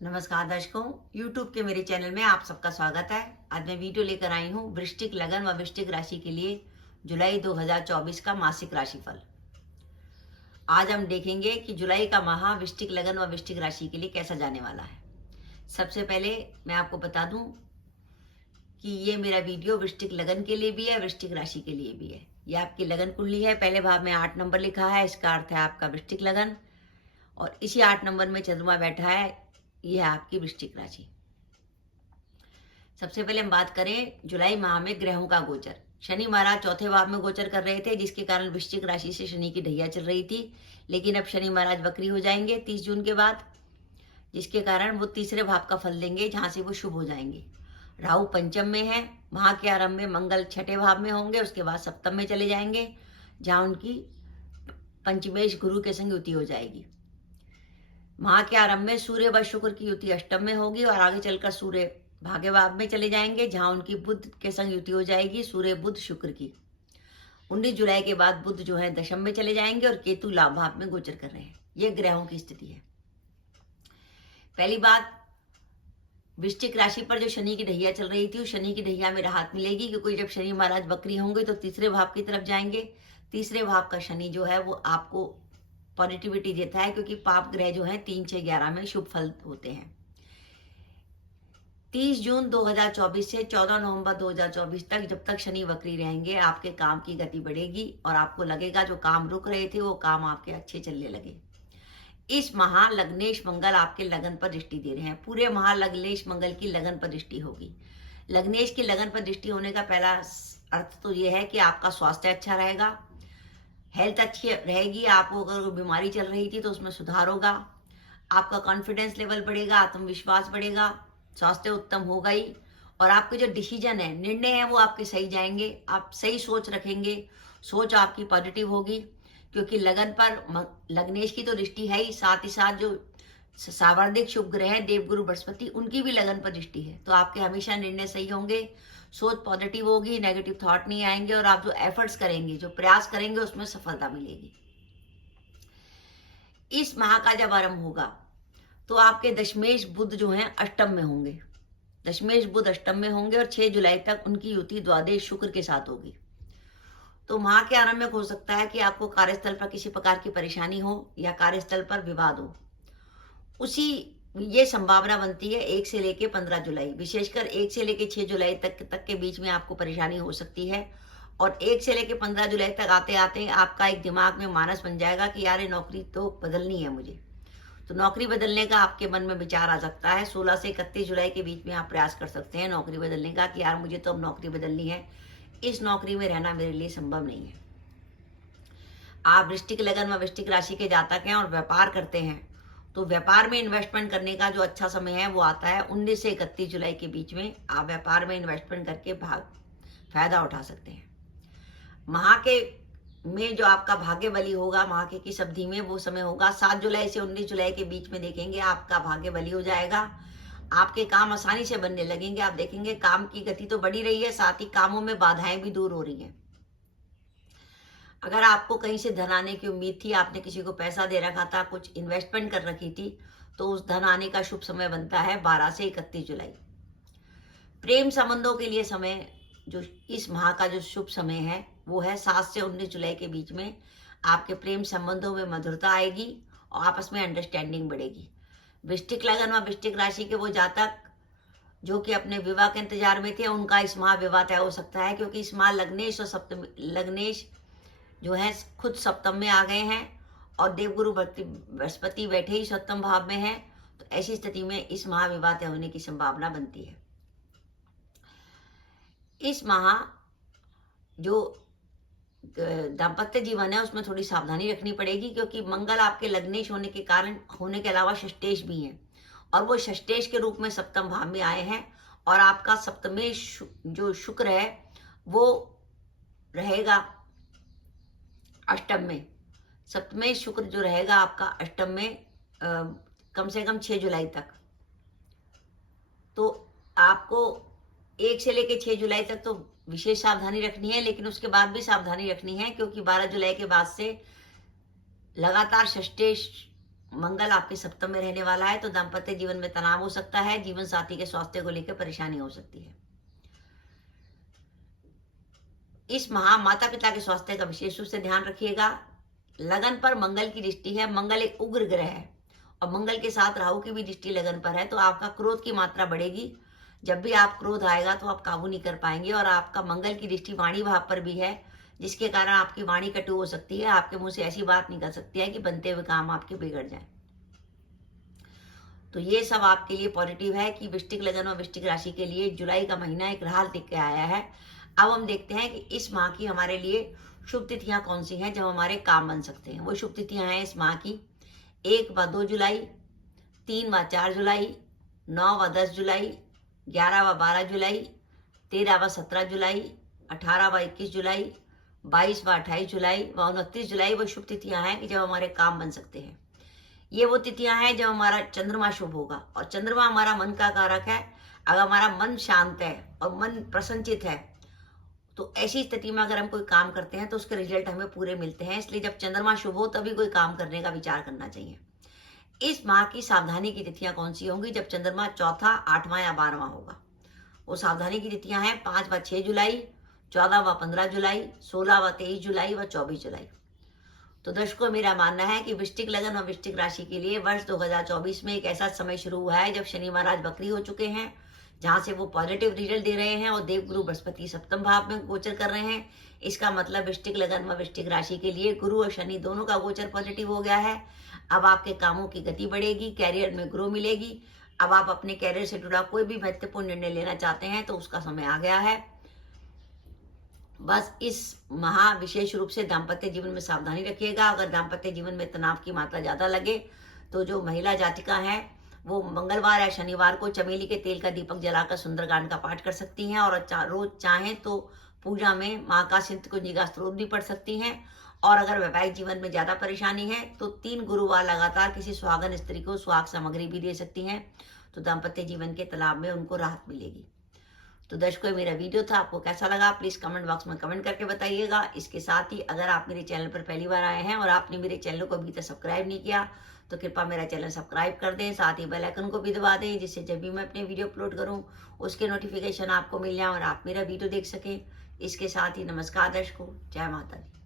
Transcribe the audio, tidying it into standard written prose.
नमस्कार दर्शकों, YouTube के मेरे चैनल में आप सबका स्वागत है। आज मैं वीडियो लेकर आई हूँ वृश्चिक लगन व वृश्चिक राशि के लिए जुलाई 2024 का मासिक राशिफल। आज हम देखेंगे कि जुलाई का माह वृश्चिक लगन व वृश्चिक राशि के लिए कैसा जाने वाला है। सबसे पहले मैं आपको बता दूं कि ये मेरा वीडियो वृश्चिक लगन के लिए भी है, वृश्चिक राशि के लिए भी है। ये आपकी लगन कुंडली है। पहले भाव में 8 नंबर लिखा है, इसका अर्थ है आपका वृश्चिक लगन, और इसी 8 नंबर में चंद्रमा बैठा है, यह है आपकी वृश्चिक राशि। सबसे पहले हम बात करें जुलाई माह में ग्रहों का गोचर। शनि महाराज चौथे भाव में गोचर कर रहे थे, जिसके कारण वृश्चिक राशि से शनि की ढैया चल रही थी। लेकिन अब शनि महाराज वक्री हो जाएंगे 30 जून के बाद, जिसके कारण वो तीसरे भाव का फल देंगे, जहां से वो शुभ हो जाएंगे। राहु पंचम में है। माह के आरंभ में मंगल छठे भाव में होंगे, उसके बाद सप्तम में चले जाएंगे, जहां उनकी पंचमेश गुरु के संग युति हो जाएगी। माह के आरंभ में सूर्य व शुक्र की युति अष्टम में होगी, और आगे चलकर सूर्य भाग्य भाव में चले जाएंगे, जहां उनकी बुध के संग युति हो जाएगी, सूर्य बुध शुक्र की। 19 जुलाई के बाद बुध जो है दशम में चले जाएंगे, और केतु लाभ भाव में गोचर कर रहे हैं। ये ग्रहों की स्थिति है। पहली बात, वृश्चिक राशि पर जो शनि की ढैया चल रही थी, उस शनि की ढैया में राहत मिलेगी, क्योंकि जब शनि महाराज वक्री होंगे तो तीसरे भाव की तरफ जाएंगे। तीसरे भाव का शनि जो है वो आपको पॉजिटिविटी देता है, क्योंकि पाप ग्रह जो है 3, 6, 11 में शुभ फल होते हैं। 30 जून 2024 से 14 नवंबर 2024 तक, जब तक शनि वक्री रहेंगे, आपके काम की गति बढ़ेगी, और आपको लगेगा जो काम रुक रहे थे वो काम आपके अच्छे चलने लगे। इस माह लग्नेश मंगल आपके लगन पर दृष्टि दे रहे हैं। पूरे माह लग्नेश मंगल की लगन पर दृष्टि होगी। लग्नेश की लगन पर दृष्टि होने का पहला अर्थ तो यह है कि आपका स्वास्थ्य अच्छा रहेगा, हेल्थ अच्छी रहेगी। आपको अगर कोई बीमारी चल रही थी तो उसमें सुधार होगा, आपका कॉन्फिडेंस लेवल बढ़ेगा, आत्मविश्वास बढ़ेगा, स्वास्थ्य उत्तम होगा ही, और आपके जो डिसीजन है, निर्णय है, वो आपके सही जाएंगे। आप सही सोच रखेंगे, सोच आपकी पॉजिटिव होगी, क्योंकि लगन पर लग्नेश की तो दृष्टि है ही, साथ ही साथ जो सावर्धिक शुभ ग्रह है देवगुरु बृहस्पति, उनकी भी लगन पर दृष्टि है। तो आपके हमेशा निर्णय सही होंगे, सोच पॉजिटिव होगी, नेगेटिव थॉट नहीं आएंगे, और आप जो एफर्ट्स करेंगे, जो प्रयास करेंगे, उसमें सफलता मिलेगी। इस माह का जब आरंभ होगा तो आपके दशमेश बुध जो हैं अष्टम में होंगे। दशमेश बुध अष्टम में होंगे, और 6 जुलाई तक उनकी युति द्वादश शुक्र के साथ होगी। तो माह के आरंभ में हो सकता है कि आपको कार्यस्थल पर किसी प्रकार की परेशानी हो, या कार्यस्थल पर विवाद हो। उसी ये संभावना बनती है 1 से लेके 15 जुलाई, विशेषकर 1 से लेके 6 जुलाई तक के बीच में आपको परेशानी हो सकती है। और 1 से लेके 15 जुलाई तक आते आते आपका एक दिमाग में मानस बन जाएगा कि यार ये नौकरी तो बदलनी है मुझे। तो नौकरी बदलने का आपके मन में विचार आ सकता है। 16 से 31 जुलाई के बीच में आप प्रयास कर सकते हैं नौकरी बदलने का, कि यार मुझे तो अब नौकरी बदलनी है, इस नौकरी में रहना मेरे लिए संभव नहीं है। आप वृश्चिक लगन व वृश्चिक राशि के जातक हैं और व्यापार करते हैं, तो व्यापार में इन्वेस्टमेंट करने का जो अच्छा समय है वो आता है 19 से 31 जुलाई के बीच में। आप व्यापार में इन्वेस्टमेंट करके फायदा उठा सकते हैं। माह के में जो आपका भाग्य बली होगा, माह के किस अवधि में, वो समय होगा 7 जुलाई से 19 जुलाई के बीच में। देखेंगे आपका भाग्य बली हो जाएगा, आपके काम आसानी से बनने लगेंगे। आप देखेंगे काम की गति तो बढ़ी रही है, साथ ही कामों में बाधाएं भी दूर हो रही हैं। अगर आपको कहीं से धन आने की उम्मीद थी, आपने किसी को पैसा दे रखा था, कुछ इन्वेस्टमेंट कर रखी थी, तो उस धन आने का शुभ समय बनता है 12 से 31 जुलाई। प्रेम संबंधों के लिए समय, जो इस माह का जो शुभ समय है वो है 7 से 19 जुलाई के बीच में। आपके प्रेम संबंधों में मधुरता आएगी और आपस में अंडरस्टैंडिंग बढ़ेगी। वृश्चिक लगन व वृश्चिक राशि के वो जातक जो कि अपने विवाह के इंतजार में थे, उनका इस माह विवाह तय हो सकता है, क्योंकि इस माह लग्नेश और सप्तम लग्नेश जो है खुद सप्तम में आ गए हैं, और देवगुरु बृहस्पति बैठे ही सप्तम भाव में है। तो ऐसी स्थिति में इस माह विवाह तय होने की संभावना बनती है। इस माह जो दाम्पत्य जीवन है उसमें थोड़ी सावधानी रखनी पड़ेगी, क्योंकि मंगल आपके लग्नेश होने के कारण होने के अलावा षष्टेश भी हैं, और वो षष्टेश के रूप में सप्तम भाव में आए हैं, और आपका सप्तमेश जो शुक्र है वो रहेगा अष्टम में। सप्तमेश शुक्र जो रहेगा आपका अष्टम में कम से कम 6 जुलाई तक। तो आपको 1 से लेकर 6 जुलाई तक तो विशेष सावधानी रखनी है, लेकिन उसके बाद भी सावधानी रखनी है, क्योंकि 12 जुलाई के बाद से लगातार षष्टेश मंगल आपके सप्तम में रहने वाला है, तो दाम्पत्य जीवन में तनाव हो सकता है, जीवन साथी के स्वास्थ्य को लेकर परेशानी हो सकती है। इस माह माता पिता के स्वास्थ्य का विशेष रूप से ध्यान रखिएगा। लगन पर मंगल की दृष्टि है, मंगल एक उग्र ग्रह है और मंगल के साथ राहु की भी दृष्टि लगन पर है, तो आपका क्रोध की मात्रा बढ़ेगी। जब भी आप क्रोध आएगा तो आप काबू नहीं कर पाएंगे, और आपका मंगल की दृष्टि वाणी भाव पर भी है, जिसके कारण आपकी वाणी कटु हो सकती है। आपके मुंह से ऐसी बात निकल सकती है कि बनते हुए काम आपके बिगड़ जाए। तो ये सब आपके लिए पॉजिटिव है कि वृश्चिक लगन और वृश्चिक राशि के लिए जुलाई का महीना एक राह दिख के आया है। अब हम देखते हैं कि इस माह की हमारे लिए शुभ तिथियां कौन सी हैं जब हमारे काम बन सकते हैं। वो शुभ तिथियां हैं इस माह की 1 व 2 जुलाई, 3 व 4 जुलाई, 9 व 10 जुलाई, 11 व 12 जुलाई, 13 व 17 जुलाई, 18 व 21 जुलाई, 22 व 28 जुलाई व 29 जुलाई वो शुभ तिथियां हैं कि जब हमारे काम बन सकते हैं। ये वो तिथियां हैं जब हमारा चंद्रमा शुभ होगा, और चंद्रमा हमारा मन का कारक है। अगर हमारा मन शांत है और मन प्रसन्नचित है, तो ऐसी स्थिति में अगर हम कोई काम करते हैं तो उसके रिजल्ट हमें पूरे मिलते हैं। इसलिए जब चंद्रमा शुभ हो तभी कोई काम करने का विचार करना चाहिए। इस माह की सावधानी की तिथियां कौन सी होंगी जब चंद्रमा चौथा, 8वां या 12वां होगा? वो सावधानी की तिथियां हैं 5 व 6 जुलाई, 14 व 15 जुलाई, 16 व 23 जुलाई व 24 जुलाई। तो दर्शकों, मेरा मानना है कि वृश्चिक लगन और वृश्चिक राशि के लिए वर्ष 2024 में एक ऐसा समय शुरू हुआ है जब शनि महाराज वक्री हो चुके हैं, जहां से वो पॉजिटिव रिजल्ट दे रहे हैं, और देवगुरु बृहस्पति सप्तम भाव में गोचर कर रहे हैं। इसका मतलब वृश्चिक लगन व वृश्चिक राशि के लिए गुरु और शनि दोनों का गोचर पॉजिटिव हो गया है। अब आपके कामों की गति बढ़ेगी, कैरियर में ग्रो मिलेगी। अब आप अपने कैरियर से जुड़ा कोई भी महत्वपूर्ण निर्णय लेना चाहते हैं तो उसका समय आ गया है। बस इस माह विशेष रूप से दाम्पत्य जीवन में सावधानी रखिएगा। अगर दाम्पत्य जीवन में तनाव की मात्रा ज्यादा लगे तो जो महिला जातिका है वो मंगलवार या शनिवार को चमेली के तेल का दीपक जलाकर सुंदरकांड का पाठ कर सकती हैं, और रोज चाहें तो पूजा में माँ का सिंधकुंजी का स्तोत्र भी पढ़ सकती हैं। और अगर वैवाहिक जीवन में ज्यादा परेशानी है तो 3 गुरुवार लगातार किसी सुहागन स्त्री को सुहाग सामग्री भी दे सकती हैं, तो दाम्पत्य जीवन के तनाव में उनको राहत मिलेगी। तो दर्शकों, मेरा वीडियो था, आपको कैसा लगा प्लीज कमेंट बॉक्स में कमेंट करके बताइएगा। इसके साथ ही अगर आप मेरे चैनल पर पहली बार आए हैं और आपने मेरे चैनल को अभी तक सब्सक्राइब नहीं किया तो कृपया मेरा चैनल सब्सक्राइब कर दें, साथ ही बेल आइकन को भी दबा दें, जिससे जब भी मैं अपने वीडियो अपलोड करूं उसके नोटिफिकेशन आपको मिल जाए और आप मेरा वीडियो देख सकें। इसके साथ ही नमस्कार दर्शकों, जय माता दी।